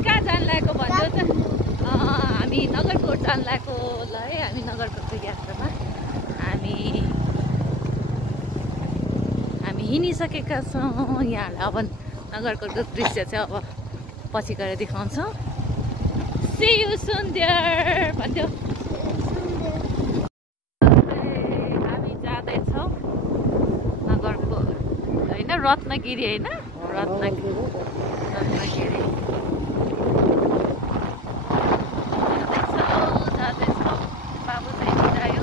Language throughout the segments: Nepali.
कहाँ जान लागेको भन्यो त हामी नगरकोट जान लागेको ल है हामी नगरकोटको यात्रामा हामी हिँडिसकेका छौँ यहाँलाई अब नगरकोटको दृश्य चाहिँ अब पछि गएर देखाउँछौँ See you soon there भन्थ्यो हामी जाँदैछौँ नगरकोट होइन रत्नगिरी होइन रत्नगिरी जाँदैछौँ बाबु चाहिँ हिँडायो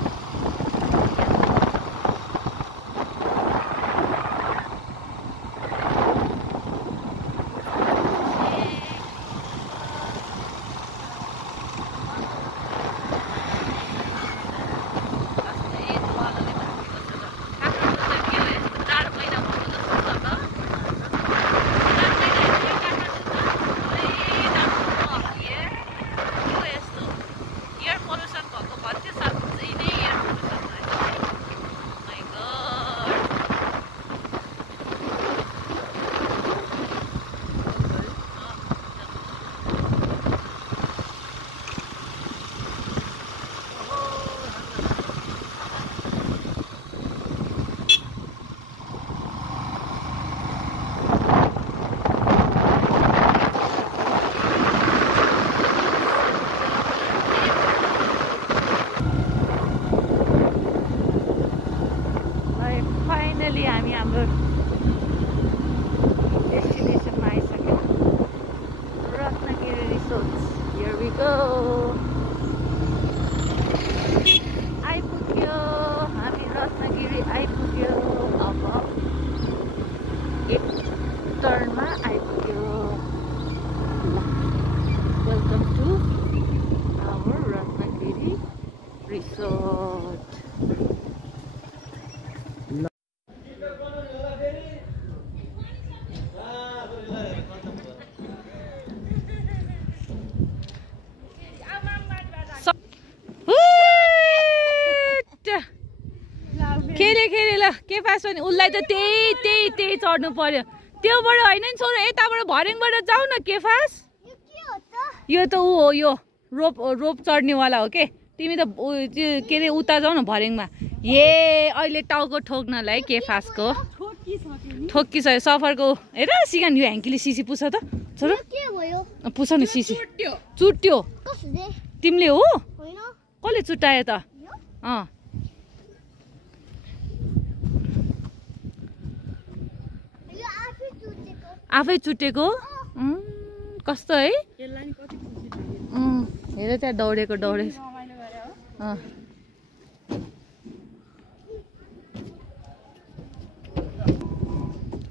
हामी हाम्रो डेस्टिनेसनमा आइसक्यौँ Ratnagiri resorts here we go आइपुग्यो हामी रत्नगिरी आइपुग्यो अब गेट टर्नमा आइपुग्यो welcome to our Ratnagiri resort खेले ल के पास पनि उसलाई त त्यही चढ्नु पर्यो त्योबाट होइन नि छोरो यताबाट भर्याङबाट जाऊ न के फास यो त ऊ हो यो रोप चढ्नेवाला हो के तिमी त के अरे उता जाऊ न भर्याङमा अहिले टाउको ठोक्नलाई के फासको ठोकिसक्यो सफरको हेर सिगान यो ह्याङ्कीले सिसी पुछ त छोरो पुछ न सिसी चुट्यो तिमीले हो कसले चुट्टायो त आफै चुटेको कस्तो है हेर त्यहाँ दौडेको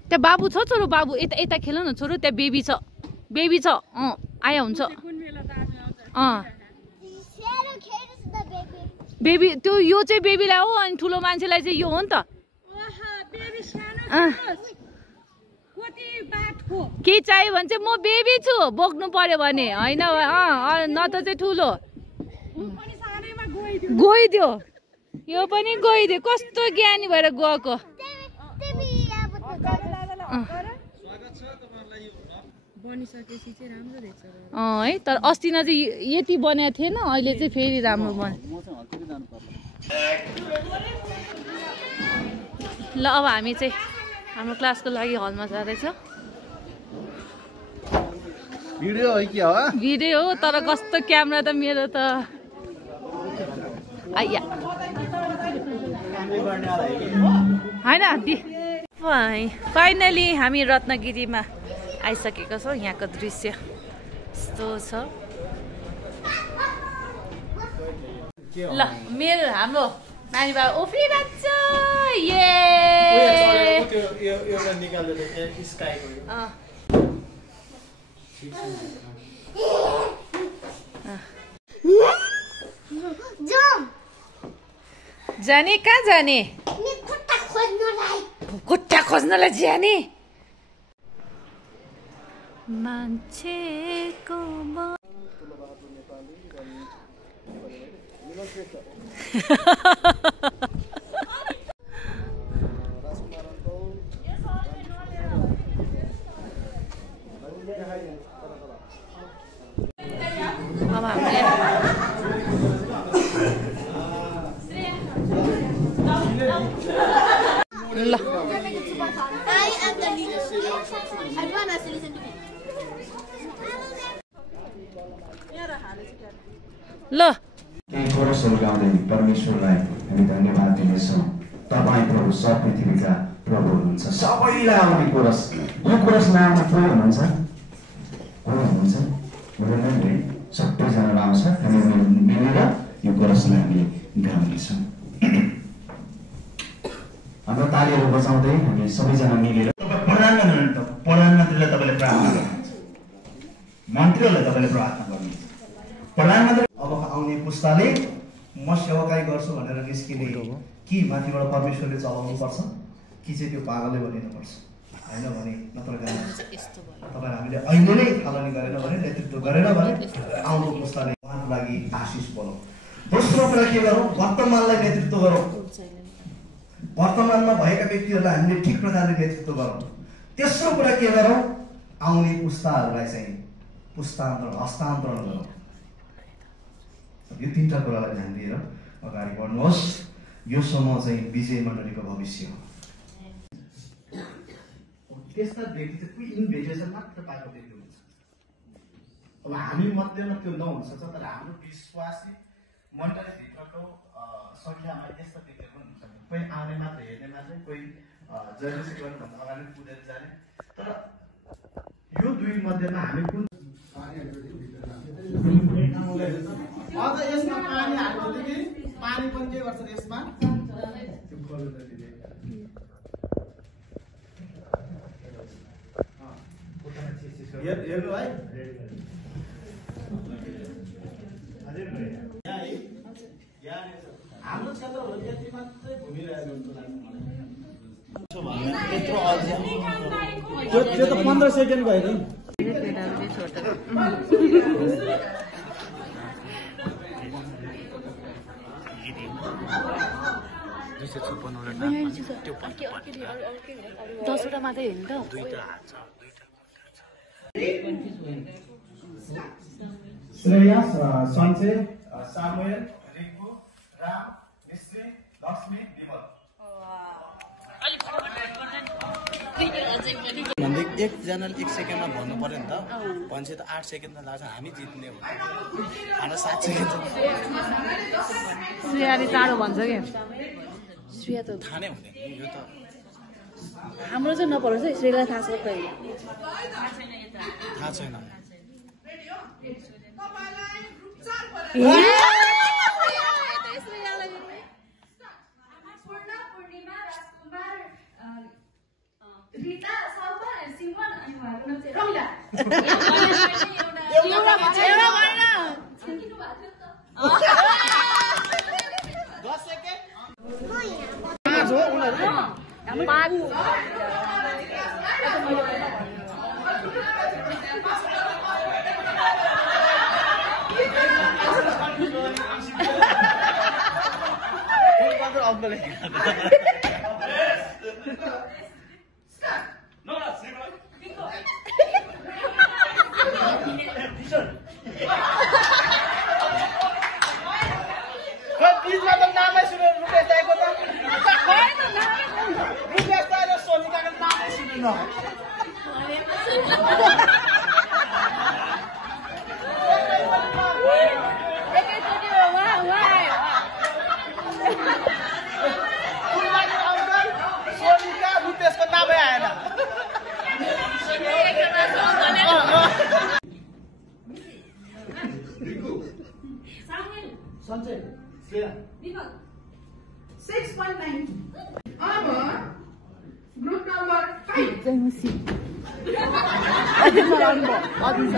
त्यहाँ बाबु छ छोरो बाबु यता खेल न छोरो त्यहाँ बेबी छ आया हुन्छ बेबी त्यो यो चाहिँ बेबीलाई हो अनि ठुलो मान्छेलाई चाहिँ यो हो नि त के चाहियो भने चाहिँ म बेबी छु बोक्नु पर्यो भने होइन न त चाहिँ ठुलो गइदियो यो पनि गइदियो कस्तो ज्ञानी भएर गएको है तर अस्ति न चाहिँ यति बनाएको थिएन अहिले चाहिँ फेरि राम्रो बन्यो ल अब हामी चाहिँ हाम्रो क्लासको लागि हलमा जाँदैछ भिडियो हो कि हो भिडियो हो तर कस्तो क्यामेरा त मेरो त आइया हैन फाइनली हामी रत्नगिरीमा आइसकेका छौँ यहाँको दृश्य यस्तो छ ल मेरो हाम्रो नानी बाबा उफ्रिरहेको छ जाने कहाँ जाने खुट्टा खोज्नलाई जाने मान्छेको ल केही कोरसहरू गाउँदै परमेश्वरलाई हामी धन्यवाद दिनेछौँ। तपाईँ प्रभु सब पृथ्वीका प्रभु हुनुहुन्छ। सबैलाई आउने कोरस, यो कोरस नआउने कोही हुनुहुन्छ? कोही हुनुहुन्छ? हुँदैन है, सबैजनालाई आउँछ। हामी मिलेर यो कोरसलाई हामी गाउनेछौँ। हाम्रो तालीहरू बजाउँदै हामी सबैजना मिलेर प्रधानमन्त्रीलाई तपाईँले प्रार्थना गर्नुहुन्छ, मन्त्रीहरूलाई तपाईँले प्रार्थना गर्नुहुन्छ। प्रधानमन्त्री अब आउने पुस्ताले म सेवाकाई गर्छु भनेर निस्किने कि माथिबाट परमेश्वरले चलाउनु पर्छ कि चाहिँ त्यो पागलले बनिनुपर्छ, होइन भने नत्र तपाईँ हामीले अहिले नै थालनी गरेन भने, नेतृत्व गरेन भने आउने पुस्ताले उहाँको लागि आशिष बनाऊ। दोस्रो कुरा के गरौँ? वर्तमानलाई नेतृत्व गरौँ। वर्तमानमा भएका व्यक्तिहरूलाई हामीले ठिक प्रकारले नेतृत्व गरौँ। तेस्रो कुरा के गरौँ? आउने पुस्ताहरूलाई चाहिँ हस्तान्तरण गरौँ। यो तीनटा कुरालाई ध्यान दिएर अगाडि बढ्नुहोस्। यो समूह चाहिँ विजय मण्डलीको भविष्य हो। त्यस्ता व्यक्ति चाहिँ कोही इन्भिटेसन मात्र पाएको व्यक्ति हुन्छ। अब हामी मध्येमा त्यो नहुन सक्छ, तर हाम्रो विश्वासी मण्डलीभित्रको सङ्ख्यामा यस्ता व्यक्तिहरू पनि हुन्छ। कोही आउने मात्र हेर्ने मात्रै, कोही जयरसी गर्नुभन्दा अगाडि कुदेर जाने। तर यो दुई मध्येमा हामी कुन अझ यसमा पानी हाल्दाखेरि पानी पनि के गर्छ यसमा हेर्नु है। हाम्रो क्षेत्रहरू यति मात्रै घुमिरहेको हुन्छ त्यो त 15 सेकेन्ड भएको नि। दसवटा मात्रै हेर्नु त श्रेयस सन्चे सामुएल, रिङ्कु, राम, मिश्री, लक्ष्मी, विमल। भन्दै एकजनाले 1 सेकेन्डमा भन्नु पर्यो नि त, भन्छ त 8 सेकेन्डमा लाग्छ, हामी जित्ने हो। हाम्रो 7 सेकेन्ड श्रेयाले टाढो भन्छ क्या। श्रेया त थाहा नै हुँदैन यो त। हाम्रो चाहिँ नपरोस् है, श्रेयालाई थाहा छ कहिले थाहा छैन। सन्चे 6.9 अब ग्रुप नम्बर 5 ल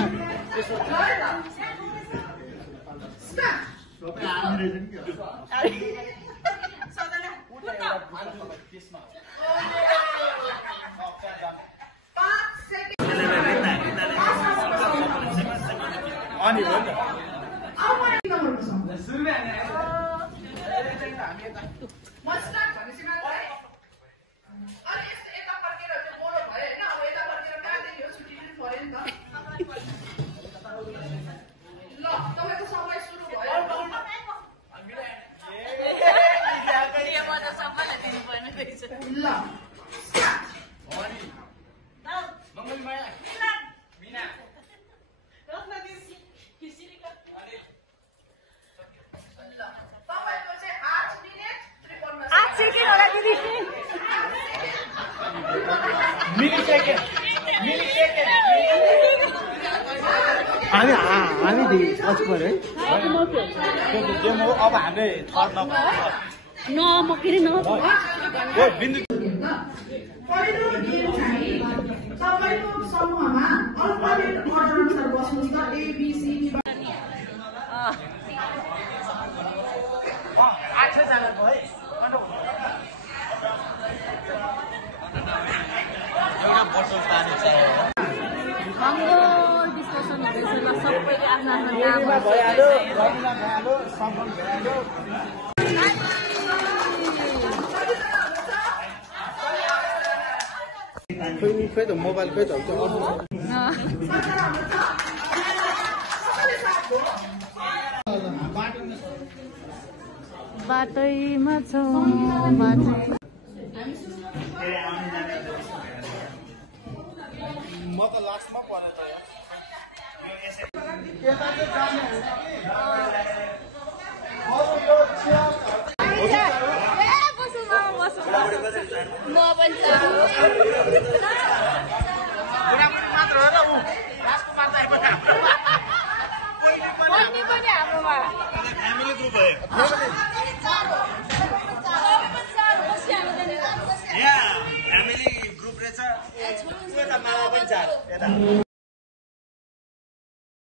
हामी पछि पऱ्यो है अब हामीले थर्ड पहिलो गेम चाहिँ तपाईँको समूहमा अल्फाबेट अर्डर अनुसार बस्नुहुन्छ ABC खोइ त मोबाइल खोइ त बाटैमा छौँ बाटै म त लास्टमा परेँ त फ्यामिली ग्रुप रहेछ मामा पनि छ